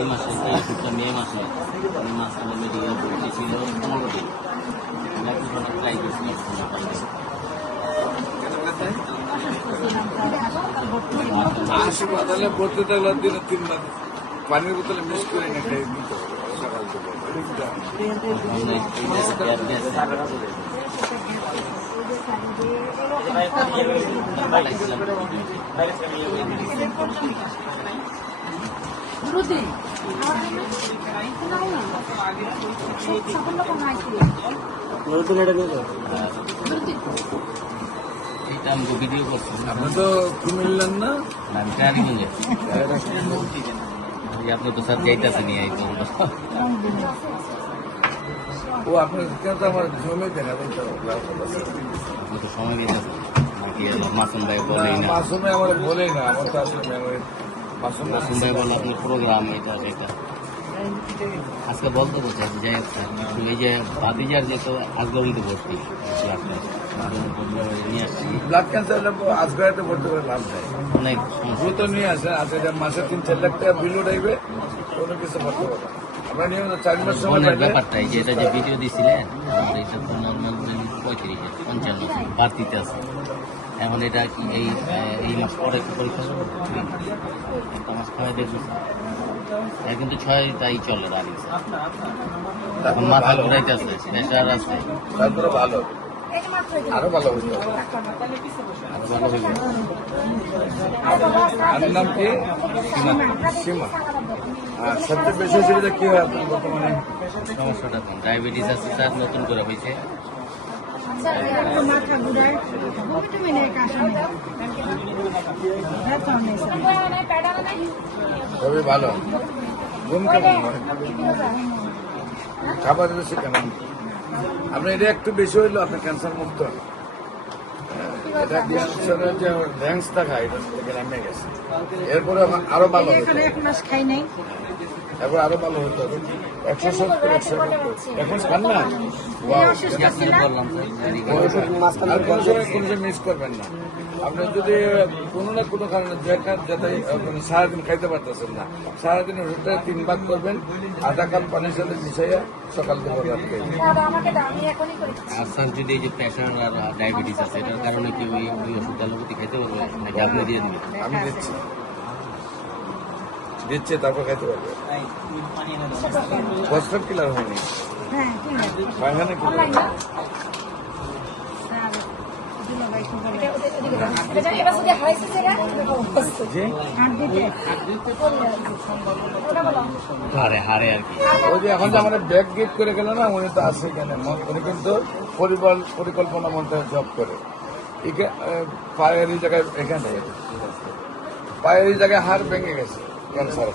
এই মাসে এই ওষুধটা মে মাসে এই মাঝখানে মেডিকেল ভর্তি ছিল 15 দিন। আমি এখন ট্রাই করছি হাসপাতালে ভর্তি থাকলে দিনে 3 বার পানির বোতলে মিক্স করে না খাই দিতে হবে সকাল থেকে। এইটা আমি ভিডিও করছি। আপনি তো কুমিল্লার না? আমি কারিগঞ্জে। আপনি তো স্যার যাইতেছেন নিয়ে এই ও আপনার কেন তো আমার জমে দেখা যায় তো আপনি তো সময় দিতেছেন নাকি মাসুম ভাই বলেই না। মাসুমে আমার বলেই না, আমার তো আসলে মেমোরি মাসুম মাসুম ভাই বলে আপনার প্রোগ্রাম এটা সেটা আজকে বলতে বলছে যাই হোক স্যার এই যে ভাতিজার যে তো আজকে কিন্তু ভর্তি নিয়ে আসছি ব্লাড ক্যান্সার আজগাড়াতে ভর্তি করে লাভ নেই। অনেক দ্রুত নিয়ে আসে আজকে মাসে 3-4 লাখ টাকা বিল উঠাইবে কোনো কিছু করতে পারবে। আমরা নিয়মিত 4 মাস সময় অনেক পাইলে ব্যাপারটা এই যে এটা যে ভিডিও দিছিলেন আমার এটা তো নর্মাল 35-55 বাড়তিতে আছে। এখন এটা কি এই মাস পরে পরীক্ষা করবো একটা মাস খাওয়াই দেখবো এটা কিন্তু 6 তাই চলে রানি এখন মাথা ঘুরাইতে আছে প্রেশার আছে তারপরে ভালো আরো ভালো হইতে হবে। আর ভালো হইবে আর নাম কি? সীমা। আর সবচেয়ে বেশি অসুবিধা কি হয় আপনার বর্তমানে? সমস্যাটা কোন ডায়াবেটিস আছে স্যার নতুন করে হয়েছে মাথা ঘুরায় তুমি নেই কাশা খুবই ভালো। ঘুম কেমন হয়? খাবার দিচ্ছে কেমন? আপনার এটা একটু বেশি হইলো আপনি ক্যান্সার মুক্ত। এটা ক্যান্সারের যে র্যাঙ্কসটা খায় এটা থেকে নেমে গেছে। এরপরে আরো ভালো হতো, এখানে 1 মাস খাই নাই। এরপর আরো ভালো হতো। 170 এখন খান না? বললাম স্যার আর কোনো সময় মিস করবেন না। আপনি যদি কোনো না কোনো কারণে যাতে সারাদিন খাইতে পারতেছেন না, সারাদিন ওষুধটা 3 ভাগ করবেন, আধা কাপ পানির সাথে মিশাইয়া সকাল থেকে রাত খাইবেন। আর স্যার যদি এই যে প্রেশার আর ডায়াবেটিস আছে এটার কারণে কি ওই ওষুধ অ্যালোপ্যাথি খাইতে পারবে নাকি আপনি দিয়ে দিবেন? আমি দিচ্ছি তারপর খাইতে পারবে। প্রস্তাব কিলার হয়নি হ্যাঁ পায়খানা কিলার হারে হারে আর কি ওই যে এখন যে আমাদের ব্যাগ গিফট করে গেল না, উনি তো আছে এখানে। উনি কিন্তু পরিকল্পনা মন্ত্রে জব করে পায়ের এই জায়গায়, এখানে পায়ের এই জায়গায় হাড় ভেঙে গেছে ক্যান্সার।